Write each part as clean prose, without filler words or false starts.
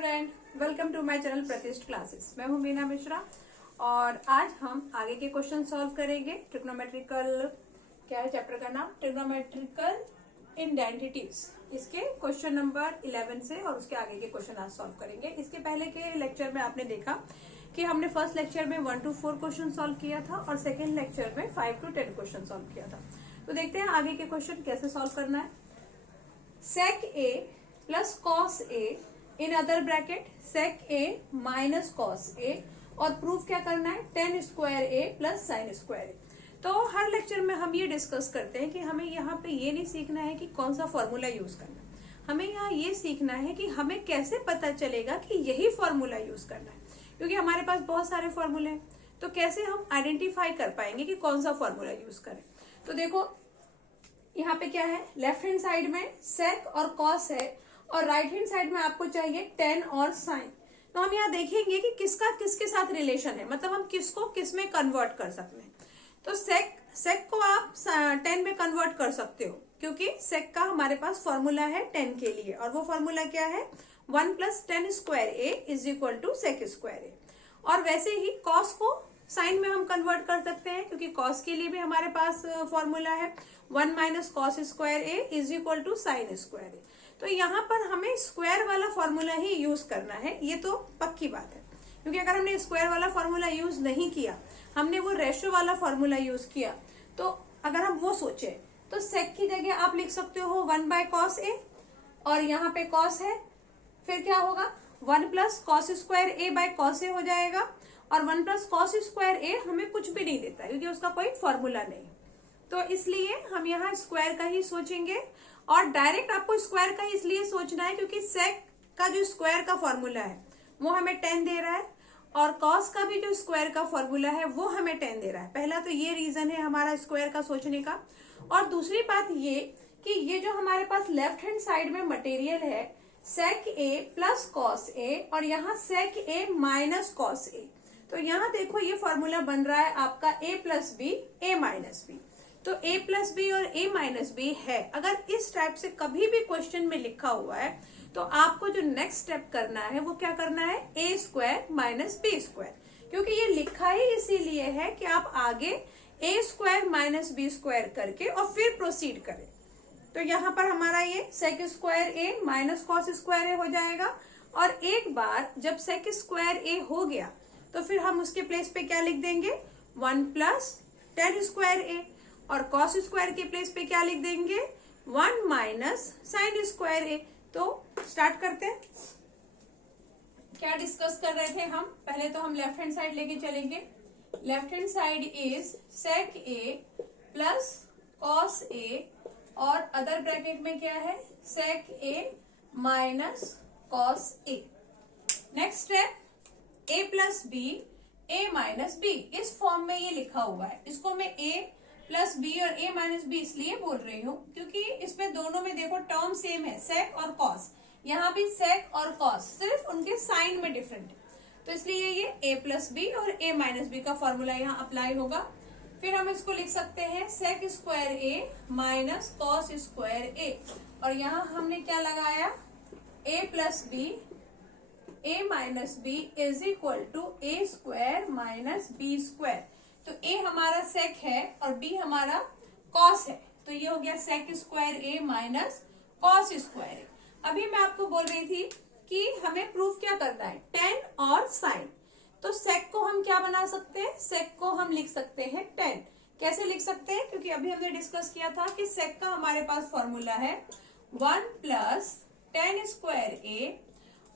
Student, welcome to my channel Pratishth classes. मैं हूं मीना मिश्रा और आज हम आगे के क्वेश्चन सॉल्व करेंगे। ट्रिग्नोमेट्रिकल क्या है चैप्टर का नाम? Trigonometrical identities. इसके क्वेश्चन नंबर 11 से और उसके आगे के क्वेश्चन आज सॉल्व करेंगे। इसके पहले के लेक्चर में आपने देखा कि हमने फर्स्ट लेक्चर में 1 to 4 क्वेश्चन सॉल्व किया था और सेकेंड लेक्चर में 5 to 10 क्वेश्चन सॉल्व किया था। तो देखते हैं आगे के क्वेश्चन कैसे सॉल्व करना है। sec a plus cos A in other bracket sec a minus cos A और प्रूफ क्या करना है tan square A plus sine square A. तो हर लेक्चर में हम ये डिस्कस करते हैं कि हमें यहाँ पे ये नहीं सीखना है कि कौन सा फॉर्मूला यूज करना है, हमें यहाँ ये सीखना है कि हमें कैसे पता चलेगा कि यही फॉर्मूला यूज करना है। क्योंकि हमारे पास बहुत सारे फॉर्मूले हैं, तो कैसे हम आइडेंटिफाई कर पाएंगे कि कौन सा फॉर्मूला यूज करें। तो देखो यहाँ पे क्या है, लेफ्ट हैंड साइड में sec और cos है और राइट हैंड साइड में आपको चाहिए tan और sin। तो हम यहाँ देखेंगे कि किसका किसके साथ रिलेशन है, मतलब हम किसको किस में कन्वर्ट कर सकते हैं। तो sec को आप tan में कन्वर्ट कर सकते हो क्योंकि sec का हमारे पास फॉर्मूला है tan के लिए और वो फॉर्मूला क्या है 1 plus tan square A is equal to sec square A. और वैसे ही cos को साइन में हम कन्वर्ट कर सकते हैं क्योंकि cos के लिए भी हमारे पास फॉर्मूला है 1 minus cos square A is equal to sine square A. तो यहाँ पर हमें स्क्वायर वाला फॉर्मूला ही यूज करना है, ये तो पक्की बात है। क्योंकि अगर हमने स्क्वायर वाला फॉर्मूला यूज नहीं किया, हमने वो रेशो वाला फॉर्मूला यूज किया, तो अगर हम वो सोचे तो सेक की जगह आप लिख सकते हो 1 बाय कॉस ए और यहाँ पे कॉस है, फिर क्या होगा 1 plus cos square A by cos A हो जाएगा। और 1 प्लस कॉस स्क्वायर ए हमें कुछ भी नहीं देता क्योंकि उसका कोई फॉर्मूला नहीं, तो इसलिए हम यहाँ स्क्वायर का ही सोचेंगे। और डायरेक्ट आपको स्क्वायर का ही इसलिए सोचना है क्योंकि सेक का जो स्क्वायर का फॉर्मूला है वो हमें 10 दे रहा है और कॉस का भी जो स्क्वायर का फॉर्मूला है वो हमें 10 दे रहा है। पहला तो ये रीजन है हमारा स्क्वायर का सोचने का। और दूसरी बात ये कि ये जो हमारे पास लेफ्ट हैंड साइड में मटेरियल है sec a plus cos a और यहाँ sec a minus cos a, तो यहाँ देखो ये फॉर्मूला बन रहा है आपका a plus B a minus B. तो a प्लस बी और a माइनस बी है। अगर इस टाइप से कभी भी क्वेश्चन में लिखा हुआ है तो आपको जो नेक्स्ट स्टेप करना है वो क्या करना है a square minus B square, क्योंकि ये लिखा ही इसीलिए है कि आप आगे a square minus B square करके और फिर प्रोसीड करें। तो यहाँ पर हमारा ये sec square a minus cos square A हो जाएगा। और एक बार जब sec स्क्वायर ए हो गया तो फिर हम उसके प्लेस पे क्या लिख देंगे 1 प्लस tan स्क्वायर ए और cos स्क्वायर के प्लेस पे क्या लिख देंगे 1 माइनस साइन स्क्वायर ए। तो स्टार्ट करते हैं। क्या डिस्कस कर रहे थे हम? पहले तो हम लेफ्ट हैंड साइड लेके चलेंगे। Left hand side is sec a plus cos a और अदर ब्रैकेट में क्या है sec a minus cos a। Next step a plus B a minus B, इस फॉर्म में ये लिखा हुआ है। इसको मैं a प्लस बी और a माइनस बी इसलिए बोल रही हूँ क्योंकि इसमें दोनों में देखो टर्म सेम है sec और cos, यहाँ भी sec और cos, सिर्फ उनके साइन में डिफरेंट है। तो इसलिए ये a प्लस बी और a माइनस बी का फॉर्मूला यहाँ अप्लाई होगा। फिर हम इसको लिख सकते हैं sec square a minus cos square a और यहाँ हमने क्या लगाया a plus B a minus B is equal to a square minus B square. तो a हमारा sec है और b हमारा cos है, तो ये हो गया sec square a minus cos square a। अभी मैं आपको बोल रही थी कि हमें प्रूफ क्या करना है tan और sin। तो sec को हम क्या बना सकते हैं, sec को हम लिख सकते हैं tan। कैसे लिख सकते हैं? क्योंकि अभी हमने डिस्कस किया था कि sec का हमारे पास फॉर्मूला है 1 प्लस tan स्क्वायर a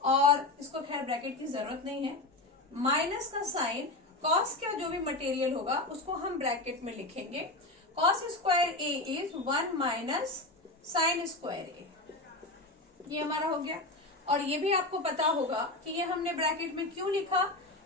और इसको खैर ब्रैकेट की जरूरत नहीं है, माइनस का साइन cos का जो भी मटेरियल होगा उसको हम ब्रैकेट में लिखेंगे। cos square a is 1 minus sine square a, ये हमारा हो गया। और ये भी आपको पता होगा कि ये हमने ब्रैकेट में क्यों लिखा,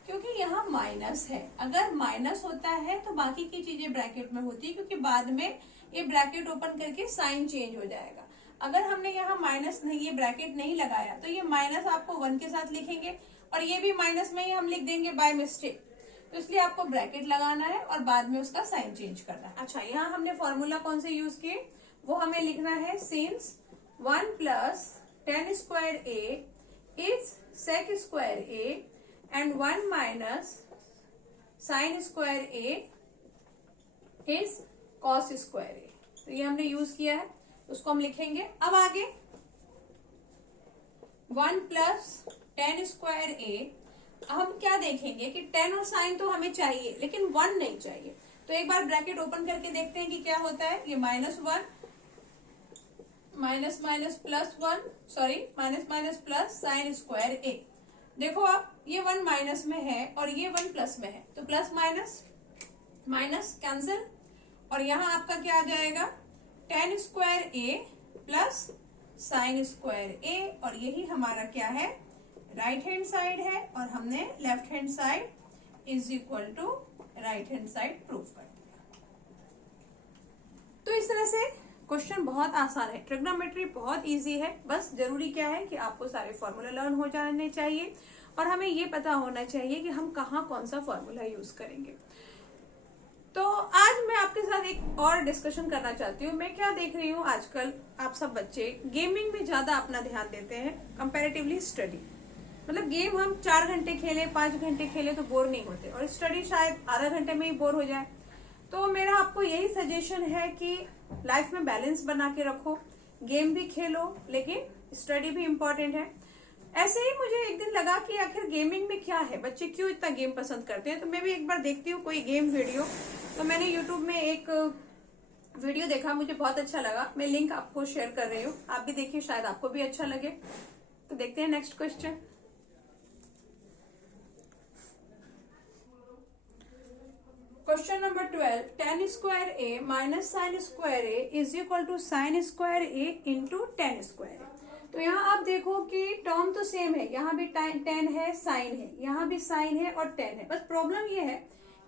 क्योंकि यहाँ माइनस है। अगर माइनस होता है तो बाकी की चीजें ब्रैकेट में होती है क्योंकि बाद में ये ब्रैकेट ओपन करके साइन चेंज हो जाएगा। अगर हमने यहाँ माइनस नहीं, ये ब्रैकेट नहीं लगाया तो ये माइनस आपको 1 के साथ लिखेंगे और ये भी माइनस में ही हम लिख देंगे बाय मिस्टेक। तो इसलिए आपको ब्रैकेट लगाना है और बाद में उसका साइन चेंज करना है। अच्छा, यहाँ हमने फॉर्मूला कौन से यूज किए वो हमें लिखना है since 1 plus tan square a is sec square A and 1 minus sine square A is cos square A. तो ये हमने यूज किया है, उसको हम लिखेंगे। अब आगे 1 प्लस टेन स्क्वायर ए। हम क्या देखेंगे कि टेन और साइन तो हमें चाहिए लेकिन 1 नहीं चाहिए। तो एक बार ब्रैकेट ओपन करके देखते हैं कि क्या होता है। ये -1 minus minus plus 1 sorry minus minus plus sine square A. देखो आप, ये 1 माइनस में है और ये 1 प्लस में है, तो प्लस माइनस माइनस कैंसिल, और यहाँ आपका क्या आ जाएगा ten square A plus sine square A, और यही हमारा क्या है राइट हैंड साइड है, और हमने left hand side is equal to right hand side prove कर दिया। तो इस तरह से क्वेश्चन बहुत आसान है, ट्रिग्नोमेट्री बहुत इजी है। बस जरूरी क्या है कि आपको सारे फॉर्मूला लर्न हो जाने चाहिए और हमें ये पता होना चाहिए कि हम कहाँ कौन सा फॉर्मूला यूज करेंगे। तो आज मैं आपके साथ एक और डिस्कशन करना चाहती हूँ। मैं क्या देख रही हूँ आजकल, आप सब बच्चे गेमिंग में ज्यादा अपना ध्यान देते हैं कंपैरेटिवली स्टडी। मतलब गेम हम 4 घंटे खेले 5 घंटे खेले तो बोर नहीं होते, और स्टडी शायद आधा घंटे में ही बोर हो जाए। तो मेरा आपको यही सजेशन है कि लाइफ में बैलेंस बना के रखो, गेम भी खेलो लेकिन स्टडी भी इम्पोर्टेंट है। ऐसे ही मुझे एक दिन लगा कि आखिर गेमिंग में क्या है, बच्चे क्यों इतना गेम पसंद करते हैं। तो मैं भी एक बार देखती हूँ कोई गेम वीडियो। तो मैंने यूट्यूब में एक वीडियो देखा, मुझे बहुत अच्छा लगा। मैं लिंक आपको शेयर कर रही हूँ, आप भी देखिए, शायद आपको भी अच्छा लगे। तो देखते हैं next question. Question number 12, tan square A minus sine square A is equal to sine square A into tan square A. तो यहाँ आप देखो कि टर्म तो सेम है, यहाँ भी टेन है साइन है, यहाँ भी साइन है और टेन है। बस प्रॉब्लम ये है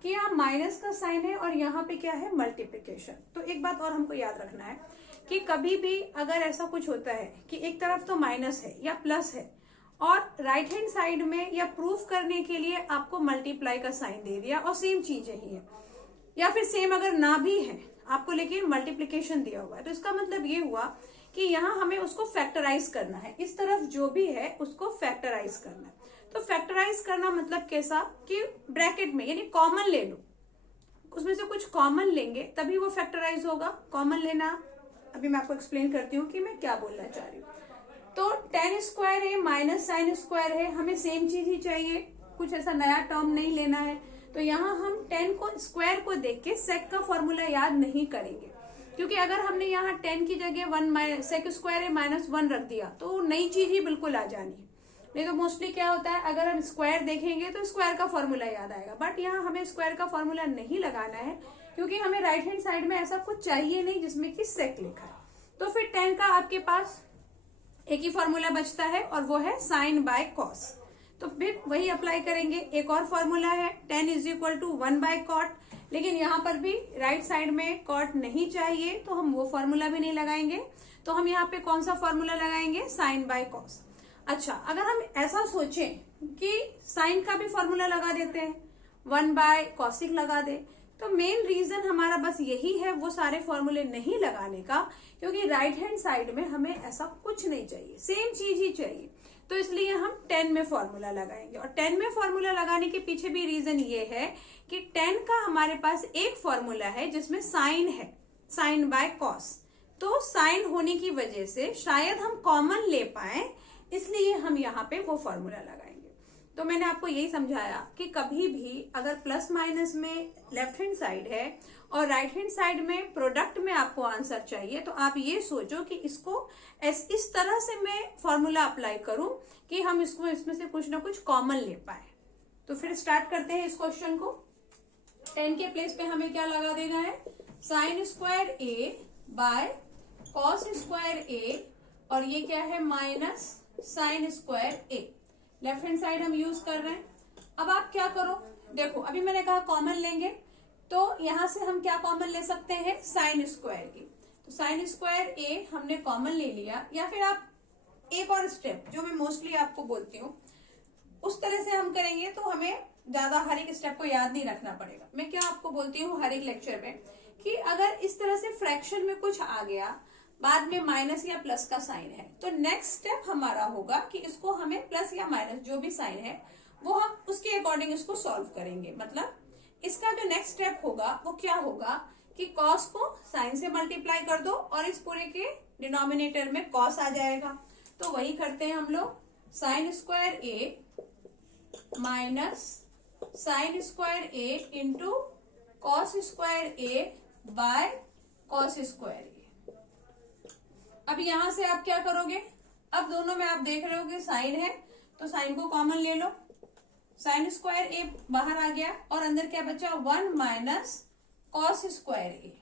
कि यहाँ माइनस का साइन है और यहाँ पे क्या है मल्टीप्लिकेशन। तो एक बात और हमको याद रखना है कि कभी भी अगर ऐसा कुछ होता है कि एक तरफ तो माइनस है या प्लस है और राइट हैंड साइड में या प्रूफ करने के लिए आपको मल्टीप्लाई का साइन दे दिया और सेम चीज ही है, या फिर सेम अगर ना भी है आपको लेकिन मल्टीप्लिकेशन दिया हुआ है, तो इसका मतलब ये हुआ कि यहाँ हमें उसको फैक्टराइज करना है। इस तरफ जो भी है उसको फैक्टराइज करना है। तो फैक्टराइज करना मतलब कैसा कि ब्रैकेट में यानी कॉमन ले लो, उसमें से कुछ कॉमन लेंगे तभी वो फैक्टराइज होगा। कॉमन लेना अभी मैं आपको एक्सप्लेन करती हूँ कि मैं क्या बोलना चाह रही हूँ। तो टेन स्क्वायर है माइनस साइन स्क्वायर है, हमें सेम चीज ही चाहिए, कुछ ऐसा नया टर्म नहीं लेना है। तो यहाँ हम 10 को स्क्वायर को देख के सेक का फॉर्मूला याद नहीं करेंगे, क्योंकि अगर हमने यहाँ 10 की जगह 1 सेक स्क्वायर है -1 रख दिया तो नई चीज ही बिल्कुल आ जानी है। नहीं तो मोस्टली क्या होता है, अगर हम स्क्वायर देखेंगे तो स्क्वायर का फॉर्मूला याद आएगा, बट यहाँ हमें स्क्वायर का फॉर्मूला नहीं लगाना है क्योंकि हमें राइट हैंड साइड में ऐसा कुछ चाहिए नहीं जिसमें कि सेक लिखा है। तो फिर 10 का आपके पास एक ही फॉर्मूला बचता है और वो है साइन बाय कॉस। तो फिर वही अप्लाई करेंगे। एक और फॉर्मूला है 10 is equal to 1 by cot, लेकिन यहाँ पर भी राइट साइड में कॉट नहीं चाहिए तो हम वो फॉर्मूला भी नहीं लगाएंगे। तो हम यहाँ पे कौन सा फॉर्मूला लगाएंगे, साइन बाय कॉस। अच्छा, अगर हम ऐसा सोचें कि साइन का भी फॉर्मूला लगा देते हैं, 1 बाय कॉसिक लगा दे, तो मेन रीजन हमारा बस यही है वो सारे फॉर्मूले नहीं लगाने का, क्योंकि राइट हैंड साइड में हमें ऐसा कुछ नहीं चाहिए, सेम चीज ही चाहिए। तो इसलिए हम 10 में फॉर्मूला लगाएंगे। और 10 में फॉर्मूला लगाने के पीछे भी रीजन ये है कि 10 का हमारे पास एक फॉर्मूला है जिसमें साइन है, साइन बाय कॉस। तो साइन होने की वजह से शायद हम कॉमन ले पाए, इसलिए हम यहाँ पे वो फॉर्मूला लगाएंगे। तो मैंने आपको यही समझाया कि कभी भी अगर प्लस माइनस में लेफ्ट हैंड साइड है और राइट हैंड साइड में प्रोडक्ट में आपको आंसर चाहिए, तो आप ये सोचो कि इसको इस तरह से मैं फॉर्मूला अप्लाई करूं कि हम इसको इसमें से कुछ ना कुछ कॉमन ले पाए। तो फिर स्टार्ट करते हैं इस क्वेश्चन को। 10 के प्लेस पे हमें क्या लगा देना है, sine square A by cos square A, और ये क्या है minus sine square A. Left hand side हम यूज कर रहे हैं। अब आप क्या करो, देखो अभी मैंने कहा कॉमन लेंगे, तो यहां से हम क्या कॉमन ले सकते हैं, साइन स्क्वायर ए। तो साइन स्क्वायर ए हमने कॉमन ले लिया, या फिर आप एक और स्टेप जो मैं मोस्टली आपको बोलती हूँ उस तरह से हम करेंगे तो हमें ज्यादा हर एक स्टेप को याद नहीं रखना पड़ेगा। मैं क्या आपको बोलती हूँ हर एक लेक्चर में कि अगर इस तरह से फ्रैक्शन में कुछ आ गया, बाद में माइनस या प्लस का साइन है, तो नेक्स्ट स्टेप हमारा होगा कि इसको हमें प्लस या माइनस जो भी साइन है वो हम उसके अकॉर्डिंग इसको सॉल्व करेंगे। मतलब इसका जो नेक्स्ट स्टेप होगा वो क्या होगा कि कॉस को साइन से मल्टीप्लाई कर दो और इस पूरे के डिनोमिनेटर में कॉस आ जाएगा। तो वही करते हैं हम लोग, sine square A minus sine square A into cos square A by cos square A. अब यहां से आप क्या करोगे, अब दोनों में आप देख रहे हो कि साइन है तो साइन को कॉमन ले लो, साइन स्क्वायर ए बाहर आ गया और अंदर क्या बचा 1 माइनस कॉस स्क्वायर ए,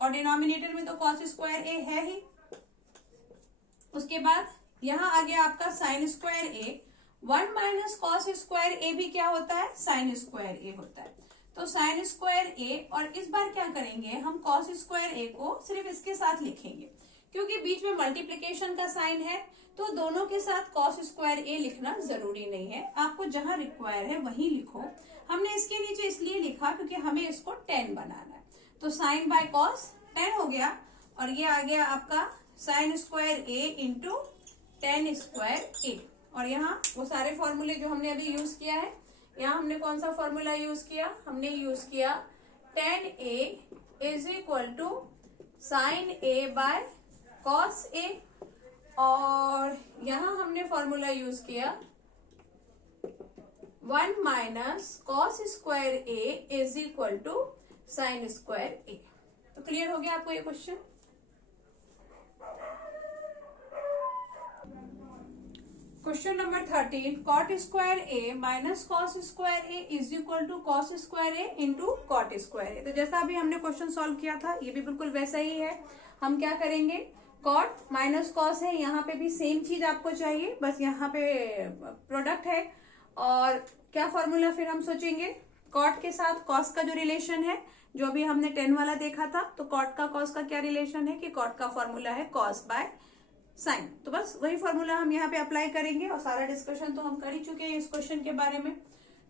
और डिनोमिनेटर में तो कॉस स्क्वायर ए है ही। उसके बाद यहां आ गया आपका साइन स्क्वायर ए, 1 माइनस कॉस स्क्वायर ए भी क्या होता है, साइन स्क्वायर ए होता है। तो साइन स्क्वायर ए, और इस बार क्या करेंगे हम कॉस स्क्वायर ए को सिर्फ इसके साथ लिखेंगे क्योंकि बीच में मल्टीप्लीकेशन का साइन है, तो दोनों के साथ कॉस स्क्वायर ए लिखना जरूरी नहीं है, आपको जहां रिक्वायर है वहीं लिखो। हमने इसके नीचे इसलिए लिखा क्योंकि हमें इसको 10 बनाना है, तो साइन बाय कॉस 10 हो गया, और ये आ गया आपका sign square A into 10 square A. और यहाँ वो सारे फॉर्मूले जो हमने अभी यूज किया है, यहाँ हमने कौन सा फॉर्मूला यूज किया, हमने यूज किया 10a is equal to sine A by cos A, और यहाँ हमने फॉर्मूला यूज किया 1 minus cos square A is equal to sine square A. तो क्लियर हो गया आपको ये question. Question number 13, cot square A minus cos square A is equal to cos square A into cot square A. तो जैसा अभी हमने question solve किया था ये भी बिल्कुल वैसा ही है। हम क्या करेंगे, कॉट माइनस कॉस है, यहाँ पे भी सेम चीज आपको चाहिए, बस यहाँ पे प्रोडक्ट है। और क्या फॉर्मूला फिर हम सोचेंगे, कॉट के साथ कॉस का जो रिलेशन है, जो अभी हमने 10 वाला देखा था, तो कॉट का कॉस का क्या रिलेशन है कि कॉट का फॉर्मूला है कॉस बाय साइन। तो बस वही फॉर्मूला हम यहाँ पे अप्लाई करेंगे, और सारा डिस्कशन तो हम कर ही चुके हैं इस क्वेश्चन के बारे में।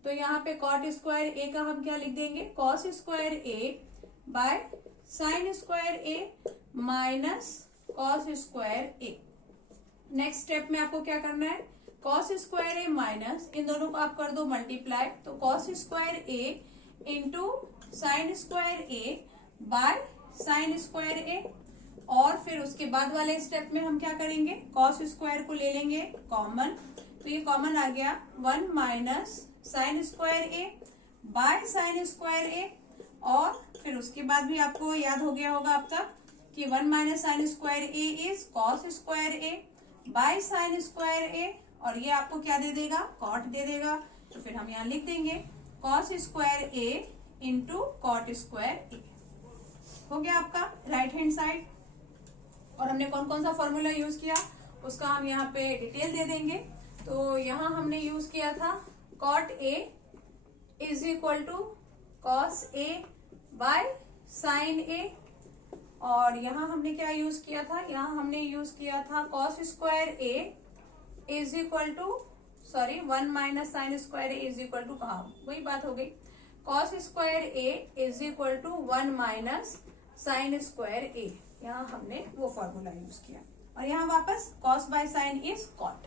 तो यहाँ पे कॉट स्क्वायर ए का हम क्या लिख देंगे, cos square A by sine square A minus cos square A. Next step में आपको क्या करना है, कॉस स्क्वायर ए माइनस इन दोनों को आप कर दो मल्टीप्लाई, तो cos square A into sine square A by sine square A. और फिर उसके बाद वाले स्टेप में हम क्या करेंगे, कॉस स्क्वायर को ले लेंगे कॉमन, तो ये कॉमन आ गया 1 minus sine square A by sine square A. और फिर उसके बाद भी आपको याद हो गया होगा अब तक कि 1 minus sine square A is cos square A by sine square A, और ये आपको क्या दे देगा, कॉट दे देगा। तो फिर हम यहाँ लिख देंगे cos square A into cot square A. हो गया आपका राइट हैंड साइड। और हमने कौन कौन सा फॉर्मूला यूज किया उसका हम यहाँ पे डिटेल दे देंगे। तो यहाँ हमने यूज किया था cot A is equal to cos A by sine A, और यहाँ हमने क्या यूज किया था, यहाँ हमने यूज किया था cos square A is equal to 1 minus sine square A is equal to, कहा वही बात हो गई, cos square A is equal to 1 minus sine square A. यहाँ हमने वो फॉर्मूला यूज किया, और यहाँ वापस cos by sine is cot.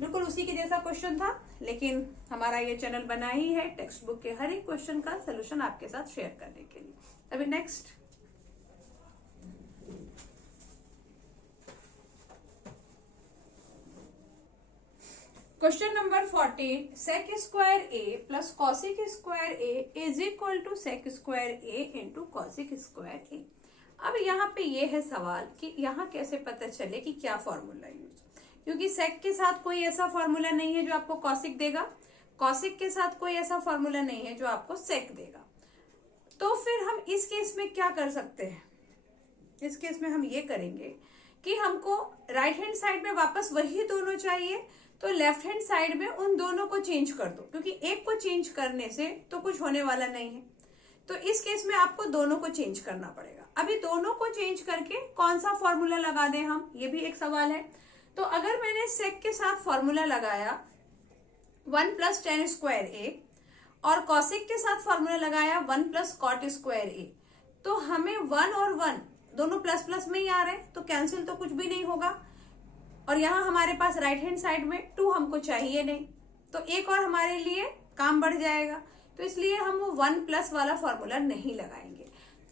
बिल्कुल उसी के जैसा क्वेश्चन था, लेकिन हमारा ये चैनल बना ही है टेक्स्ट बुक के हर एक क्वेश्चन का सोल्यूशन आपके साथ शेयर करने के लिए। अभी next question number 14, sec square A plus cosec square A is equal to sec square A into cosec square A. अब यहाँ पे ये है सवाल कि यहाँ कैसे पता चले कि क्या फॉर्मूला यूज, क्योंकि सेक के साथ कोई ऐसा फॉर्मूला नहीं है जो आपको कॉसिक देगा, कॉसिक के साथ कोई ऐसा फॉर्मूला नहीं है जो आपको सेक देगा। तो फिर हम इस केस में क्या कर सकते हैं, इस केस में हम ये करेंगे कि हमको राइट हैंड साइड में वापस वही दोनों चाहिए, तो लेफ्ट हैंड साइड में उन दोनों को चेंज कर दो, क्योंकि एक को चेंज करने से तो कुछ होने वाला नहीं है। तो इस केस में आपको दोनों को चेंज करना पड़ेगा। अभी दोनों को चेंज करके कौन सा फॉर्मूला लगा दें हम, ये भी एक सवाल है। तो अगर मैंने सेक के साथ फॉर्मूला लगाया 1 प्लस टेन स्क्वायर ए, और कॉसिक के साथ फॉर्मूला लगाया 1 प्लस कॉट स्क्वायर ए, तो हमें 1 और 1 दोनों प्लस प्लस में ही आ रहे हैं तो कैंसिल तो कुछ भी नहीं होगा, और यहाँ हमारे पास राइट हैंड साइड में 2 हमको चाहिए नहीं, तो एक और हमारे लिए काम बढ़ जाएगा, तो इसलिए हम वो 1 प्लस वाला फॉर्मूला नहीं लगाएंगे।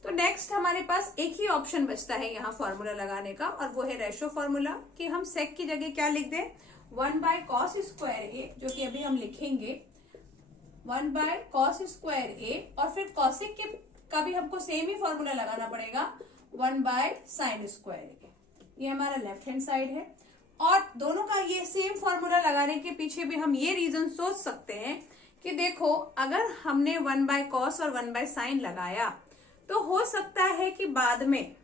तो नेक्स्ट हमारे पास एक ही ऑप्शन बचता है यहाँ फॉर्मूला लगाने का, और वो है रेशो फॉर्मूला, कि हम सेक की जगह क्या लिख दें, 1/cos²a, जो कि अभी हम लिखेंगे 1/cos²a, और फिर कॉसिक का भी हमको सेम ही फॉर्मूला लगाना पड़ेगा, 1/sin²a। ये हमारा लेफ्ट हैंड साइड है, और दोनों का ये सेम फॉर्मूला लगाने के पीछे भी हम ये रीजन सोच सकते हैं कि देखो, अगर हमने 1/cos और 1/sin लगाया तो हो सकता है कि बाद में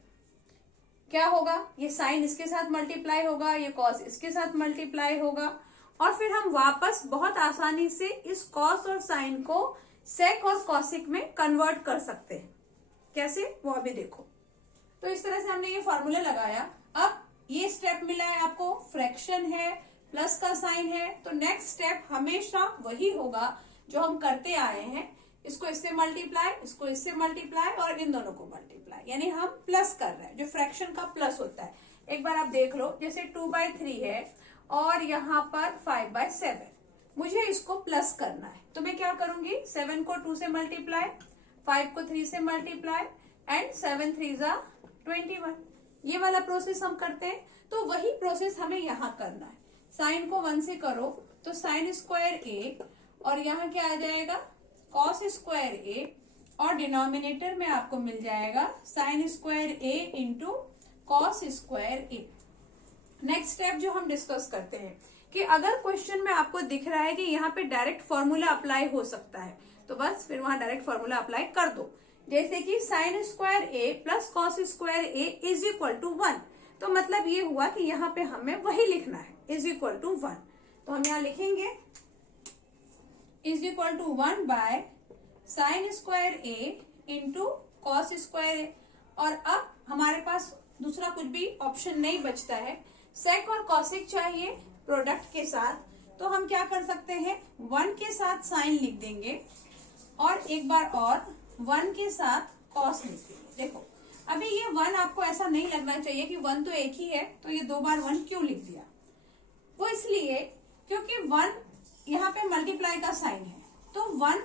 क्या होगा, ये साइन इसके साथ मल्टीप्लाई होगा, ये कॉस इसके साथ मल्टीप्लाई होगा, और फिर हम वापस बहुत आसानी से इस कॉस और साइन को सेक और कॉसिक में कन्वर्ट कर सकते हैं। कैसे, वो अभी देखो। तो इस तरह से हमने ये फॉर्मूला लगाया। अब ये स्टेप मिला है आपको, फ्रैक्शन है, प्लस का साइन है, तो नेक्स्ट स्टेप हमेशा वही होगा जो हम करते आए हैं, इसको इससे मल्टीप्लाई, इसको इससे मल्टीप्लाई, और इन दोनों को मल्टीप्लाई, यानी हम प्लस कर रहे हैं, जो फ्रैक्शन का प्लस होता है। एक बार आप देख लो, जैसे 2/3 है और यहाँ पर 5/7, मुझे इसको प्लस करना है, तो मैं क्या करूंगी, 7 को 2 से मल्टीप्लाई, 5 को 3 से मल्टीप्लाई, एंड 7 3 21, ये वाला प्रोसेस हम करते हैं। तो वही प्रोसेस हमें यहाँ करना है। साइन को 1 से करो तो sin²a, और यहाँ क्या आ जाएगा, cos²a, और डिनोमिनेटर में आपको मिल जाएगा sin²a into cos²a। Next step जो हम डिस्कस करते हैं कि अगर क्वेश्चन में आपको दिख रहा है कि यहाँ पे डायरेक्ट फॉर्मूला अप्लाई हो सकता है, तो बस फिर वहां डायरेक्ट फॉर्मूला अप्लाई कर दो। जैसे कि sin² plus cos² is equal to 1, तो मतलब ये हुआ कि यहाँ पे हमें वही लिखना है, इज इक्वल टू 1। तो हम यहाँ लिखेंगे is equal to 1/sin² into cos², और अब हमारे पास दूसरा कुछ भी ऑप्शन नहीं बचता है, सेक और कॉसिक चाहिए प्रोडक्ट के साथ, तो हम क्या कर सकते हैं, 1 के साथ साइन लिख देंगे, और एक बार और 1 के साथ कॉस लिख देंगे। देखो, अभी ये 1 आपको ऐसा नहीं लगना चाहिए कि 1 तो एक ही है, तो ये 2 बार 1 क्यों लिख दिया, वो इसलिए क्योंकि 1 यहाँ पे मल्टीप्लाई का साइन है, तो 1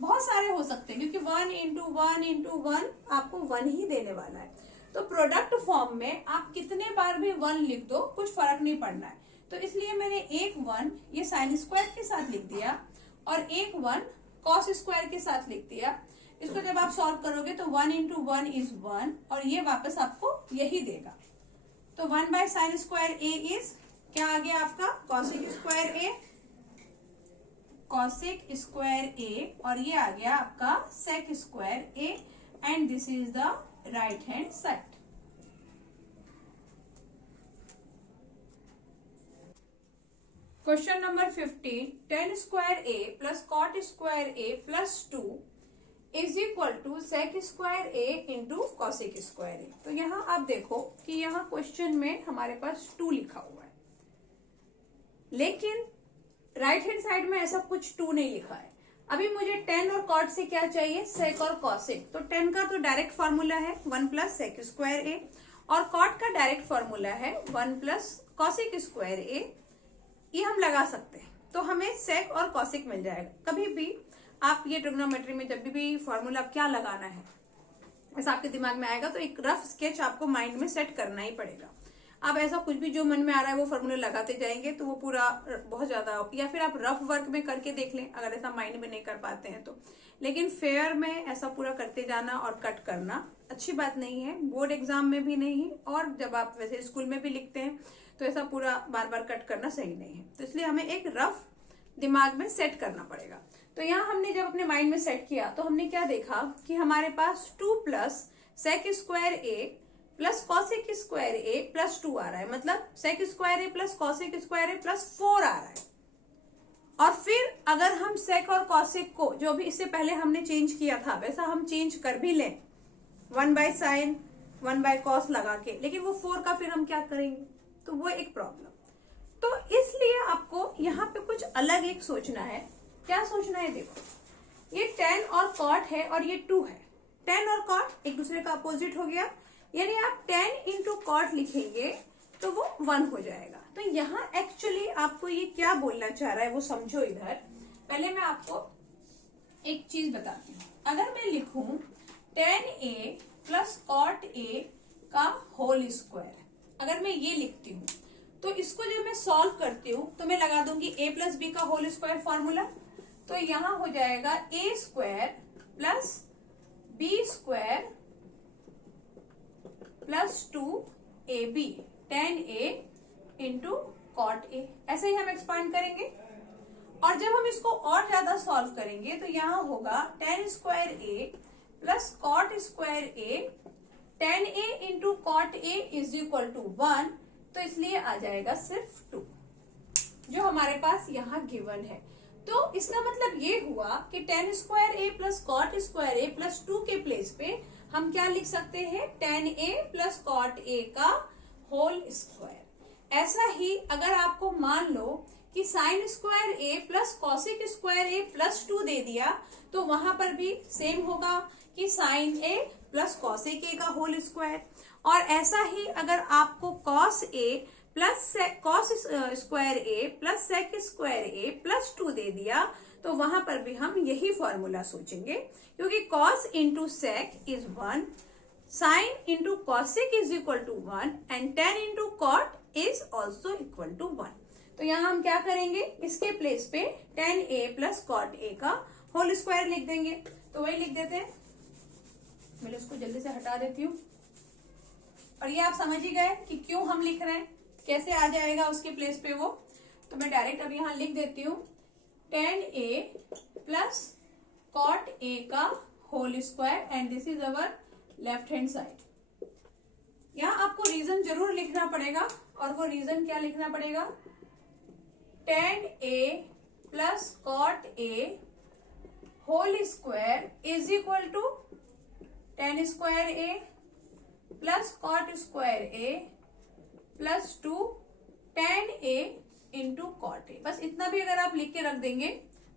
बहुत सारे हो सकते हैं, क्योंकि 1 इंटू 1 इंटू 1 आपको 1 ही देने वाला है। तो प्रोडक्ट फॉर्म में आप कितने बार भी 1 लिख दो, कुछ फर्क नहीं पड़ना है। तो इसलिए मैंने एक 1 ये sin² के साथ लिख दिया, और एक 1 cos² के साथ लिख दिया। इसको जब आप सॉल्व करोगे तो 1 इंटू 1 इज 1, और ये वापस आपको यही देगा। तो 1/sin² इज क्या आ गया आपका, cos²a, और ये आ गया आपका sec²a, and this is the right hand side. Question number 15, tan² plus cot² plus 2 is equal to sec² into cosic²। तो यहाँ आप देखो कि यहाँ क्वेश्चन में हमारे पास 2 लिखा हुआ है, लेकिन राइट हैंड साइड में ऐसा कुछ 2 नहीं लिखा है। अभी मुझे tan और cot से क्या चाहिए, sec और cosic। तो tan का तो डायरेक्ट फॉर्मूला है 1 प्लस sec²a, और cot का डायरेक्ट फॉर्मूला है 1 प्लस cosic²a, ये हम लगा सकते हैं, तो हमें sec और cosic मिल जाएगा। कभी भी आप ये ट्रिग्नोमेट्री में जब भी फॉर्मूला क्या लगाना है ऐसा आपके दिमाग में आएगा, तो एक रफ स्केच आपको माइंड में सेट करना ही पड़ेगा। आप ऐसा कुछ भी जो मन में आ रहा है वो फॉर्मूले लगाते जाएंगे तो वो पूरा बहुत ज्यादा, या फिर आप रफ वर्क में करके देख लें अगर ऐसा माइंड में नहीं कर पाते हैं तो। लेकिन फेयर में ऐसा पूरा करते जाना और कट करना अच्छी बात नहीं है, बोर्ड एग्जाम में भी नहीं, और जब आप वैसे स्कूल में भी लिखते हैं तो ऐसा पूरा बार बार कट करना सही नहीं है। तो इसलिए हमें एक रफ दिमाग में सेट करना पड़ेगा। तो यहाँ हमने जब अपने माइंड में सेट किया तो हमने क्या देखा कि हमारे पास 2 plus sec² plus cosic² plus 2 आ रहा है, मतलब sec² प्लस cosic² प्लस 4 आ रहा है। और फिर अगर हम sec और cosic को जो भी इससे पहले हमने चेंज किया था वैसा हम चेंज कर भी लें 1/sin 1/cos लगा के, लेकिन वो 4 का फिर हम क्या करेंगे, तो वो एक प्रॉब्लम। तो इसलिए आपको यहाँ पे कुछ अलग एक सोचना है। क्या सोचना है, देखो ये tan और cot है और ये 2 है। tan और cot एक दूसरे का अपोजिट हो गया, यानी आप 10 इंटू कॉट लिखेंगे तो वो 1 हो जाएगा। तो यहाँ एक्चुअली आपको ये क्या बोलना चाह रहा है वो समझो। इधर पहले मैं आपको एक चीज बताती हूँ। अगर मैं लिखूं 10a प्लस कॉट a का होल स्क्वायर, अगर मैं ये लिखती हूँ तो इसको जब मैं सॉल्व करती हूँ तो मैं लगा दूंगी a प्लस बी का होल स्क्वायर फॉर्मूला। तो यहाँ हो जाएगा a square plus B square plus 2ab 10a into cot a। ऐसे ही हम एक्सपांड करेंगे और जब हम इसको और ज्यादा सॉल्व करेंगे तो यहाँ होगा 10 square a plus cot square a 10a into cot a is equal to 1। तो इसलिए आ जाएगा सिर्फ 2 जो हमारे पास यहाँ गिवन है। तो इसका मतलब ये हुआ कि 10 square a plus cot square a plus 2 के प्लेस पे हम क्या लिख सकते हैं 10a प्लस कॉट a का होल स्क्वायर। ऐसा ही अगर आपको मान लो कि sine square a plus cosec square a plus 2 दे दिया तो वहां पर भी सेम होगा कि sine a plus cosec a का होल स्क्वायर। और ऐसा ही अगर आपको cos a plus cos square a plus sec square a plus 2 दे दिया तो वहां पर भी हम यही फॉर्मूला सोचेंगे, क्योंकि cos into sec is 1, sine into cosec is equal to 1 and tan into cot is also equal to 1। तो यहाँ हम क्या करेंगे, इसके प्लेस पे 10a प्लस कॉट a का होल स्क्वायर लिख देंगे। तो वही लिख देते हैं, मैं इसको जल्दी से हटा देती हूँ। और ये आप समझ ही गए कि क्यों हम लिख रहे हैं, कैसे आ जाएगा उसके प्लेस पे वो। तो मैं डायरेक्ट अब यहाँ लिख देती हूँ 10a प्लस कॉट a का whole square and this is our left hand side. यहाँ आपको रीजन जरूर लिखना पड़ेगा, और वो रीजन क्या लिखना पड़ेगा 10a plus cot a whole square is equal to 10 square a plus cot square a plus 2 10a into cot a। बस इतना भी अगर आप लिख के रख देंगे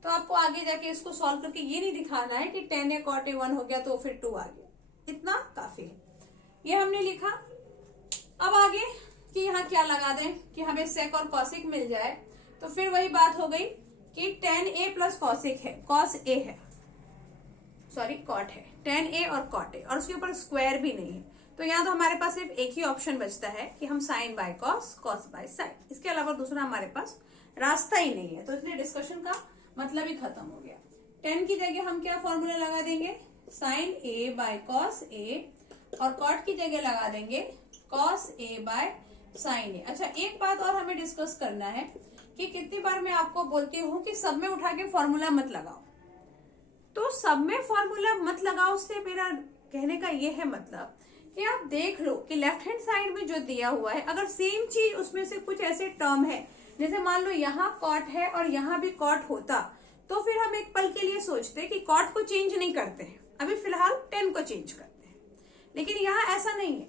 तो आपको आगे जाके इसको सॉल्व करके ये नहीं दिखाना है कि 10a कॉट a 1 हो गया तो फिर 2 आ गया। इतना काफी है। ये हमने लिखा। अब आगे कि यहाँ क्या लगा दें कि हमें सेक और कॉसिक मिल जाए, तो फिर वही बात हो गई कि 10a प्लस कॉसिक है, कॉस a है, सॉरी कॉट है, 10a और कॉट a, और उसके ऊपर स्क्वायर भी नहीं है। तो यहाँ तो हमारे पास सिर्फ एक ही ऑप्शन बचता है कि हम sine by cos, cos by sine, इसके अलावा दूसरा हमारे पास रास्ता ही नहीं है। तो इसलिए डिस्कशन का मतलब ही खत्म हो गया। 10 की जगह हम क्या फॉर्मूला लगा देंगे sine a by cos a, और कॉट की जगह लगा देंगे cos a by sine a। अच्छा, एक बात और हमें डिस्कस करना है कि कितनी बार मैं आपको बोलती हूँ कि सब में उठा के फॉर्मूला मत लगाओ। तो सब में फॉर्मूला मत लगाओ से मेरा कहने का ये है मतलब कि आप देख लो कि लेफ्ट हैंड साइड में जो दिया हुआ है, अगर सेम चीज उसमें से कुछ ऐसे टर्म है, जैसे मान लो यहाँ कॉट है और यहाँ भी कॉट होता, तो फिर हम एक पल के लिए सोचते कि कॉट को चेंज नहीं करते हैं, अभी फिलहाल 10 को चेंज करते हैं। लेकिन यहाँ ऐसा नहीं है,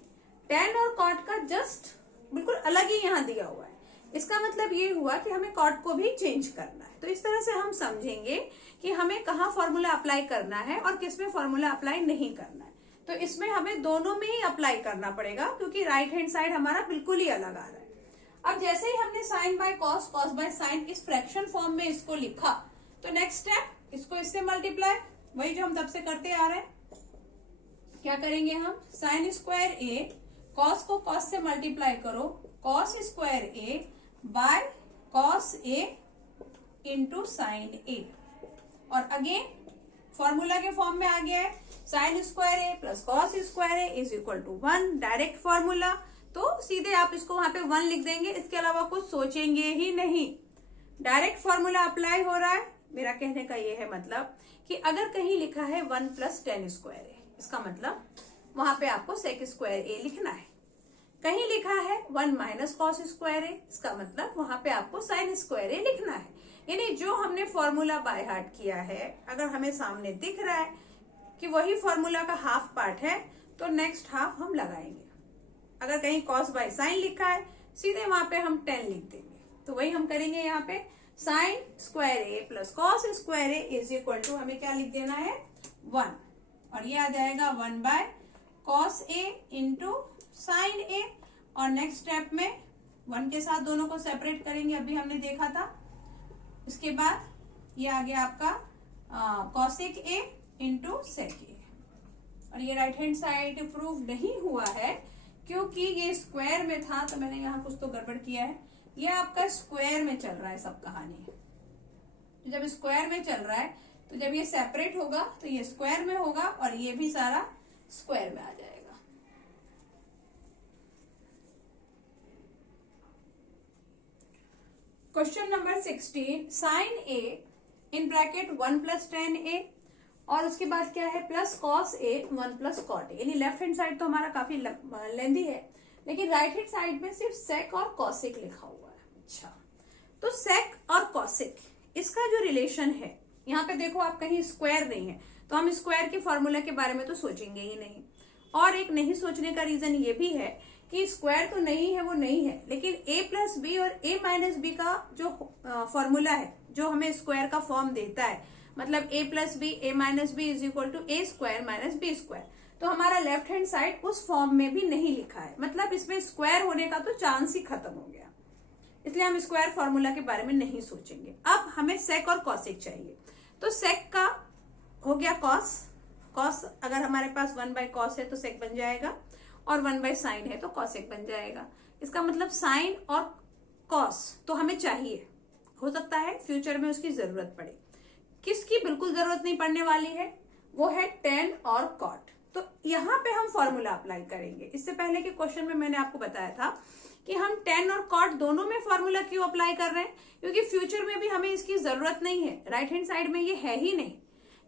10 और कॉट का जस्ट बिल्कुल अलग ही यहाँ दिया हुआ है। इसका मतलब ये हुआ कि हमें कॉट को भी चेंज करना है। तो इस तरह से हम समझेंगे कि हमें कहाँ फॉर्मूला अप्लाई करना है और किस में फॉर्मूला अप्लाई नहीं करना है। तो इसमें हमें दोनों में ही अप्लाई करना पड़ेगा, क्योंकि राइट हैंड साइड हमारा बिल्कुल ही अलग आ रहा है। अब जैसे ही हमने sine by cos, cos by sine इस फ्रैक्शन फॉर्म में इसको लिखा, तो नेक्स्ट स्टेप इसको इससे मल्टीप्लाई, वही जो हम तब से करते आ रहे हैं। क्या करेंगे हम, साइन स्क्वायर a, कॉस को कॉस से मल्टीप्लाई करो, cos square a by cos a into sine a, और अगेन फॉर्मूला के फॉर्म में आ गया है sine square a plus cos square a is equal to 1, direct formula. तो सीधे आप इसको वहां पे 1 लिख देंगे, इसके अलावा कुछ सोचेंगे ही नहीं, डायरेक्ट फॉर्मूला अप्लाई हो रहा है। मेरा कहने का ये है मतलब कि अगर कहीं लिखा है 1 प्लस 10 स्क्वायर a, इसका मतलब वहां पे आपको सेक स्क्वायर a लिखना है। कहीं लिखा है 1 माइनस कॉस स्क्वायर a, इसका मतलब वहां पे आपको साइन स्क्वायर a लिखना है। यानी जो हमने फॉर्मूला बाय हार्ट किया है, अगर हमें सामने दिख रहा है कि वही फॉर्मूला का हाफ पार्ट है, तो नेक्स्ट हाफ हम लगाएंगे। अगर कहीं कॉस बाय साइन लिखा है, सीधे वहां पे हम 10 लिख देंगे। तो वही हम करेंगे यहाँ पे, sine square a plus cos square a is equal to हमें क्या लिख देना है 1, और ये आ जाएगा 1 by cos A into sine A, और नेक्स्ट स्टेप में 1 के साथ दोनों को सेपरेट करेंगे, अभी हमने देखा था। उसके बाद ये आ गया आपका कॉसेक ए इंटू सेक ए, और ये राइट हैंड साइड प्रूव नहीं हुआ है क्योंकि ये स्क्वायर में था, तो मैंने यहाँ कुछ तो गड़बड़ किया है। ये आपका स्क्वायर में चल रहा है सब कहानी। तो जब स्क्वायर में चल रहा है तो जब ये सेपरेट होगा तो ये स्क्वायर में होगा और ये भी सारा स्क्वायर में आ जाएगा। Question number 16, sine A in bracket 1 + tan a, और उसके बाद क्या है plus cos A 1 + cot a। यानी लेफ्ट हैंड साइड तो हमारा काफी लेंदी है, लेकिन राइट हैंड साइड में सिर्फ सेक और कॉसिक लिखा हुआ है। अच्छा, तो सेक और कॉसिक इसका जो रिलेशन है, यहाँ पे देखो आप कहीं स्क्वायर नहीं है, तो हम स्क्वायर के फॉर्मूला के बारे में तो सोचेंगे ही नहीं। और एक नहीं सोचने का रीजन ये भी है कि स्क्वायर तो नहीं है, वो नहीं है, लेकिन a + b और a - b का जो फॉर्मूला है, जो हमें स्क्वायर का फॉर्म देता है, मतलब a + b a - b = a² - b², तो हमारा लेफ्ट हैंड साइड उस फॉर्म में भी नहीं लिखा है, मतलब इसमें स्क्वायर होने का तो चांस ही खत्म हो गया, इसलिए हम स्क्वायर फॉर्मूला के बारे में नहीं सोचेंगे। अब हमें सेक और कॉसिक चाहिए, तो सेक का हो गया कॉस, कॉस अगर हमारे पास 1/cos है तो सेक बन जाएगा, और 1/sin है तो कॉसेक बन जाएगा। इसका मतलब साइन और कॉस तो हमें चाहिए, हो सकता है फ्यूचर में उसकी जरूरत पड़े। किसकी बिल्कुल जरूरत नहीं पड़ने वाली है, वो है tan और cot। तो यहाँ पे हम फॉर्मूला अप्लाई करेंगे। इससे पहले के क्वेश्चन में मैंने आपको बताया था कि हम tan और cot दोनों में फॉर्मूला क्यों अप्लाई कर रहे हैं, क्योंकि फ्यूचर में भी हमें इसकी जरूरत नहीं है, राइट हैंड साइड में ये है ही नहीं।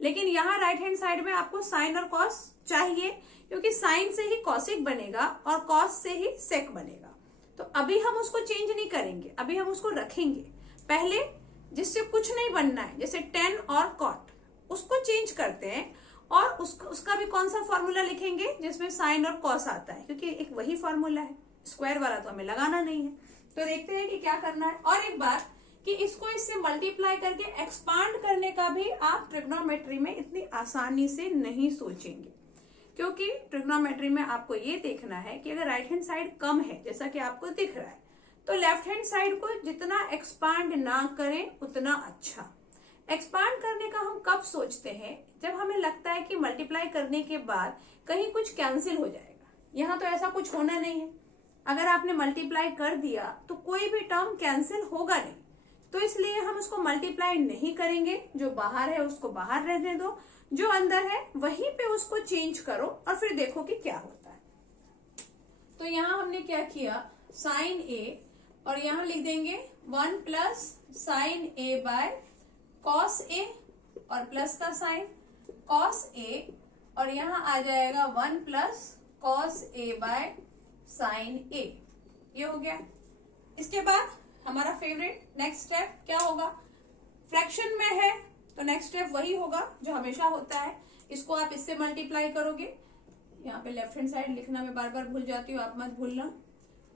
लेकिन यहाँ राइट हैंड साइड में आपको साइन और कॉस चाहिए, क्योंकि साइन से ही कॉसिक बनेगा और कॉस से ही सेक बनेगा। तो अभी हम उसको चेंज नहीं करेंगे, अभी हम उसको रखेंगे। पहले जिससे कुछ नहीं बनना है, जैसे tan और cot, उसको चेंज करते हैं, और उसका भी कौन सा फॉर्मूला लिखेंगे जिसमें साइन और कॉस आता है, क्योंकि एक वही फॉर्मूला है, स्क्वायर वाला तो हमें लगाना नहीं है। तो देखते हैं कि क्या करना है। और एक बात कि इसको इससे मल्टीप्लाई करके एक्सपांड करने का भी आप ट्रिग्नोमेट्री में इतनी आसानी से नहीं सोचेंगे, क्योंकि ट्रिग्नोमेट्री में आपको ये देखना है कि अगर राइट हैंड साइड कम है, जैसा कि आपको दिख रहा है, तो लेफ्ट हैंड साइड को जितना एक्सपांड ना करें उतना अच्छा। एक्सपांड करने का हम कब सोचते हैं, जब हमें लगता है कि मल्टीप्लाई करने के बाद कहीं कुछ कैंसिल हो जाएगा। यहाँ तो ऐसा कुछ होना नहीं है, अगर आपने मल्टीप्लाई कर दिया तो कोई भी टर्म कैंसिल होगा नहीं, तो इसलिए हम उसको मल्टीप्लाई नहीं करेंगे। जो बाहर है उसको बाहर रहने दो, जो अंदर है वहीं पे उसको चेंज करो और फिर देखो कि क्या होता है। तो यहाँ हमने क्या किया, साइन ए, और यहाँ लिख देंगे 1 + sin a cos a, और प्लस का साइन cos a, और यहाँ आ जाएगा 1 + cos a sin a। ये हो गया। इसके बाद हमारा फेवरेट नेक्स्ट स्टेप क्या होगा, फ्रैक्शन में है तो नेक्स्ट स्टेप वही होगा जो हमेशा होता है, इसको आप इससे मल्टीप्लाई करोगे। यहाँ पे लेफ्ट हैंड साइड लिखना मैं बार बार भूल जाती हूँ, आप मत भूलना।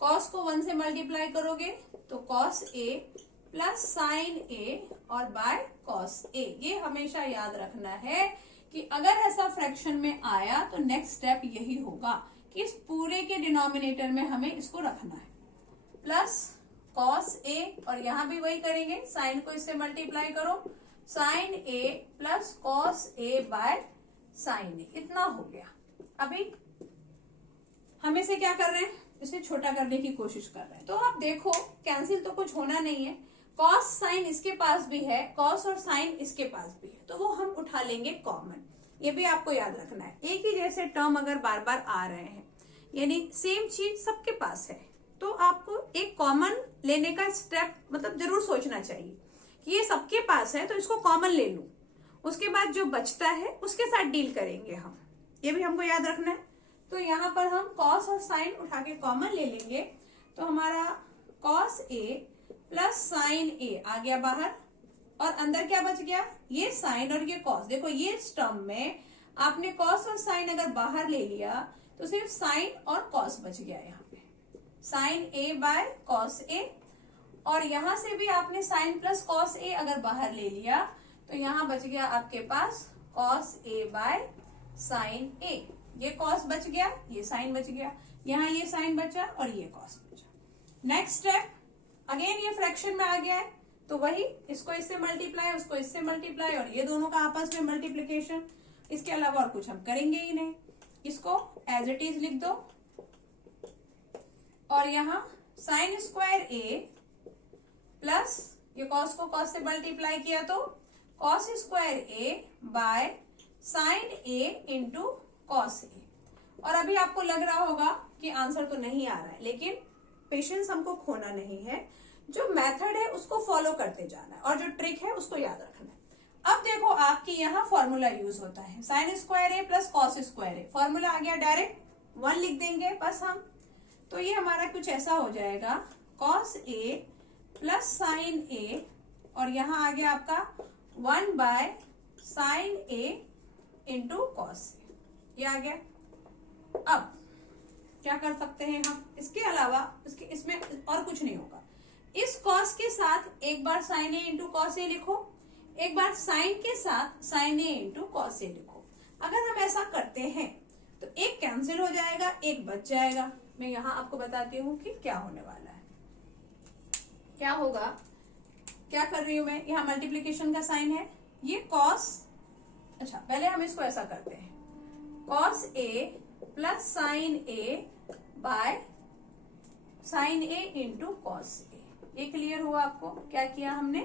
कॉस को 1 से मल्टीप्लाई करोगे तो cos a + sin a और बाय cos a। ये हमेशा याद रखना है कि अगर ऐसा फ्रैक्शन में आया तो नेक्स्ट स्टेप यही होगा कि इस पूरे के डिनोमिनेटर में हमें इसको रखना है, प्लस cos a, और यहाँ भी वही करेंगे, साइन को इससे मल्टीप्लाई करो, sin a + cos a sin a। इतना हो गया। अभी हम इसे क्या कर रहे हैं, इसे छोटा करने की कोशिश कर रहे हैं। तो आप देखो कैंसिल तो कुछ होना नहीं है, cos साइन इसके पास भी है, cos और साइन इसके पास भी है, तो वो हम उठा लेंगे कॉमन। ये भी आपको याद रखना है, एक ही जैसे टर्म अगर बार बार आ रहे हैं, यानी सेम चीज सबके पास है, तो आपको एक कॉमन लेने का स्टेप मतलब जरूर सोचना चाहिए कि ये सबके पास है तो इसको कॉमन ले लूं, उसके बाद जो बचता है उसके साथ डील करेंगे हम, ये भी हमको याद रखना है। तो यहाँ पर हम cos और साइन उठा के कॉमन ले लेंगे, तो हमारा cos a + sin a आ गया बाहर, और अंदर क्या बच गया, ये साइन और ये cos। देखो ये टर्म में आपने cos और साइन अगर बाहर ले लिया तो सिर्फ साइन और cos बच गया, यहाँ पे sin a cos a, और यहाँ से भी आपने साइन + cos a अगर बाहर ले लिया तो यहाँ बच गया आपके पास cos a sin a। ये कॉस बच गया, ये साइन बच गया, यहाँ ये साइन बचा और ये कॉस बचा। नेक्स्ट स्टेप, अगेन ये फ्रैक्शन में आ गया है तो वही इसको इससे मल्टीप्लाई, उसको इससे मल्टीप्लाई और ये दोनों का आपस में मल्टीप्लीकेशन। इसके अलावा और कुछ हम करेंगे ही नहीं। इसको एज इट इज लिख दो और यहाँ साइन स्क्वायर ए प्लस ये कॉस को कॉस से मल्टीप्लाई किया तो cos square A by sine A into cos A. और अभी आपको लग रहा होगा कि आंसर तो नहीं आ रहा है, लेकिन पेशेंस हमको खोना नहीं है। जो मेथड है उसको फॉलो करते जाना है और जो ट्रिक है उसको याद रखना है। अब देखो आपकी यहाँ फॉर्मूला यूज होता है, sine square A plus cos square A. Formula आ गया, डायरेक्ट 1 लिख देंगे बस हम। तो ये हमारा कुछ ऐसा हो जाएगा, cos A plus sine A और यहाँ आ गया आपका 1 by sine A into cos A, ये आ गया। अब क्या कर सकते हैं हम, इसके अलावा इसमें और कुछ नहीं होगा। इस कॉस के साथ एक बार साइन ए इंटू कॉस ए लिखो, एक बार साइन के साथ साइन ए इंटू कॉस ए लिखो। अगर हम ऐसा करते हैं तो एक कैंसिल हो जाएगा, एक बच जाएगा। मैं यहाँ आपको बताती हूँ कि क्या होने वाला है। क्या होगा, क्या कर रही हूं मैं, यहाँ मल्टीप्लीकेशन का साइन है, ये कॉस, अच्छा पहले हम इसको ऐसा करते हैं, cos A plus sine A by sine A into cos A. ये क्लियर हुआ आपको। क्या किया हमने,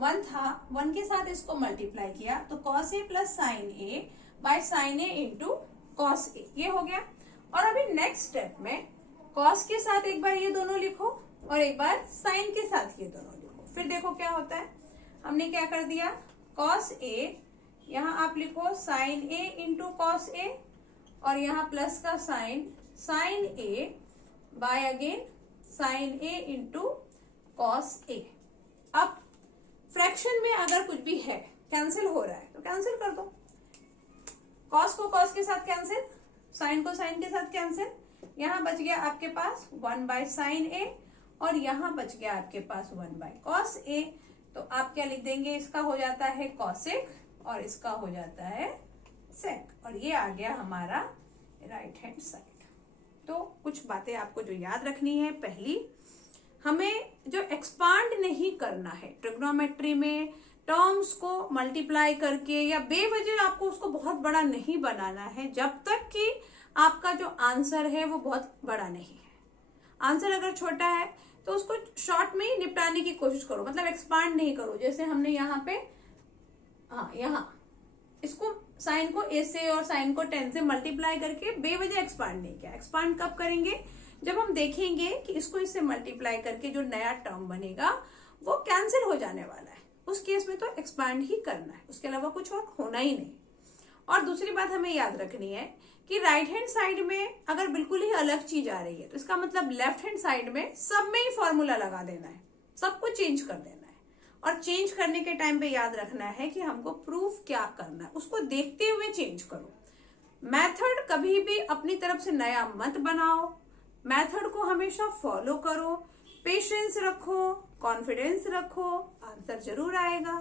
1 था, 1 के साथ इसको मल्टीप्लाई किया तो cos A plus sine A by sine A into cos A, ये हो गया। और अभी नेक्स्ट स्टेप में कॉस के साथ एक बार ये दोनों लिखो और एक बार साइन के साथ ये दोनों लिखो। फिर देखो क्या होता है, हमने क्या कर दिया, कॉस ए, यहाँ आप लिखो sign A into cos A और यहाँ प्लस का sign, sign A bye again sine A into cos ए। अब फ्रैक्शन में अगर कुछ भी है, कैंसिल हो रहा है तो कैंसिल कर दो। कॉस को कॉस के साथ कैंसिल, साइन को साइन के साथ कैंसिल। यहाँ बच गया आपके पास 1 बाय साइन ए और यहाँ बच गया आपके पास 1 बाय कॉस ए। तो आप क्या लिख देंगे, इसका हो जाता है कॉसेक और इसका हो जाता है सेक और ये आ गया हमारा राइट हैंड साइड। तो कुछ बातें आपको जो याद रखनी है, पहली हमें जो एक्सपांड नहीं करना है ट्रिग्नोमेट्री में, टर्म्स को मल्टीप्लाई करके या बेवजह आपको उसको बहुत बड़ा नहीं बनाना है जब तक कि आपका जो आंसर है वो बहुत बड़ा नहीं है। आंसर अगर छोटा है तो उसको शॉर्ट में ही निपटाने की कोशिश करो, मतलब एक्सपांड नहीं करो। जैसे हमने यहाँ पे, हाँ यहाँ इसको साइन को ए से और साइन को 10 से मल्टीप्लाई करके बेवजह एक्सपांड नहीं किया। एक्सपांड कब करेंगे, जब हम देखेंगे कि इसको इससे मल्टीप्लाई करके जो नया टर्म बनेगा वो कैंसिल हो जाने वाला है, उस केस में तो एक्सपांड ही करना है, उसके अलावा कुछ और होना ही नहीं। और दूसरी बात हमें याद रखनी है कि राइट हैंड साइड में अगर बिल्कुल ही अलग चीज आ रही है तो इसका मतलब लेफ्ट हैंड साइड में सब में ही फॉर्मूला लगा देना है, सब कुछ चेंज कर देना है। और चेंज करने के टाइम पे याद रखना है कि हमको प्रूफ क्या करना है, उसको देखते हुए चेंज करो। मेथड कभी भी अपनी तरफ से नया मत बनाओ, मेथड को हमेशा फॉलो करो, पेशेंस रखो, कॉन्फिडेंस रखो, आंसर जरूर आएगा।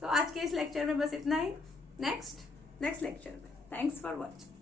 तो आज के इस लेक्चर में बस इतना ही। नेक्स्ट लेक्चर में। Thanks for watching.